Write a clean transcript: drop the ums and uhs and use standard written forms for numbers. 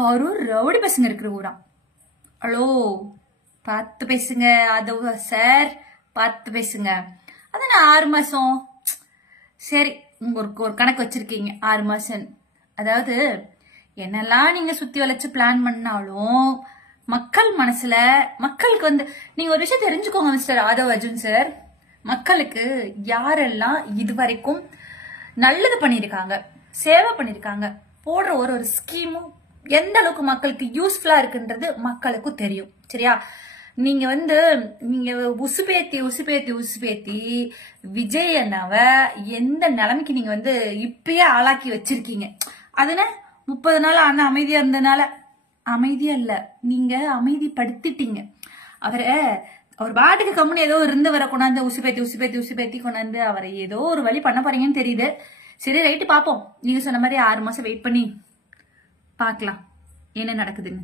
Karur rowdy பசங்க இருக்கிற ஊரா. ஹலோ, பார்த்து பேசுங்க. அது சார் பார்த்து பேசுங்க. அதான் 6 மாசம். சரி, ஒரு கணக்கு வச்சிருக்கீங்க 6 மாசம். அதாவது என்னெல்லாம் நீங்க சுத்தி வளைச்சு பிளான் பண்ணாலும் மக்கள் மனசுல மக்களுக்கு நீங்க ஒரு விஷயம் தெரிஞ்சுக்கோங்க மிஸ்டர் ஆதவ் அர்ஜுன் சார். மக்களுக்கு யாரெல்லாம் இதுவரைக்கும் நல்லது பண்ணிருக்காங்க, சேவை பண்ணிருக்காங்க, போடுற ஒரு ஸ்கீமும் எந்த அளவுக்கு மக்களுக்கு யூஸ்ஃபுல்லா இருக்குன்றது மக்களுக்கும் தெரியும். சரியா? நீங்க நீங்க உசுபேத்தி விஜய் அண்ணாவ எந்த நிலைமைக்கு நீங்க இப்பயே ஆளாக்கி வச்சிருக்கீங்க. அதுன 30 நாள் அண்ணா அமைதியா இருந்தனால அமைதியா இல்ல, நீங்க அமைதிப்படுத்திட்டீங்க அவரை. அவர் பாட்டுக்கு கம்முன்னு ஏதோ இருந்து வர கொண்டாந்து உசுபேத்தி கொண்டாந்து அவரை ஏதோ ஒரு வழி பண்ண போறீங்கன்னு தெரியுது. சரி, ரைட்டு பாப்போம். நீங்க சொன்ன மாதிரி 6 மாசம் வெயிட் பண்ணி பாக்கலாம் என்ன நடக்குதுன்னு.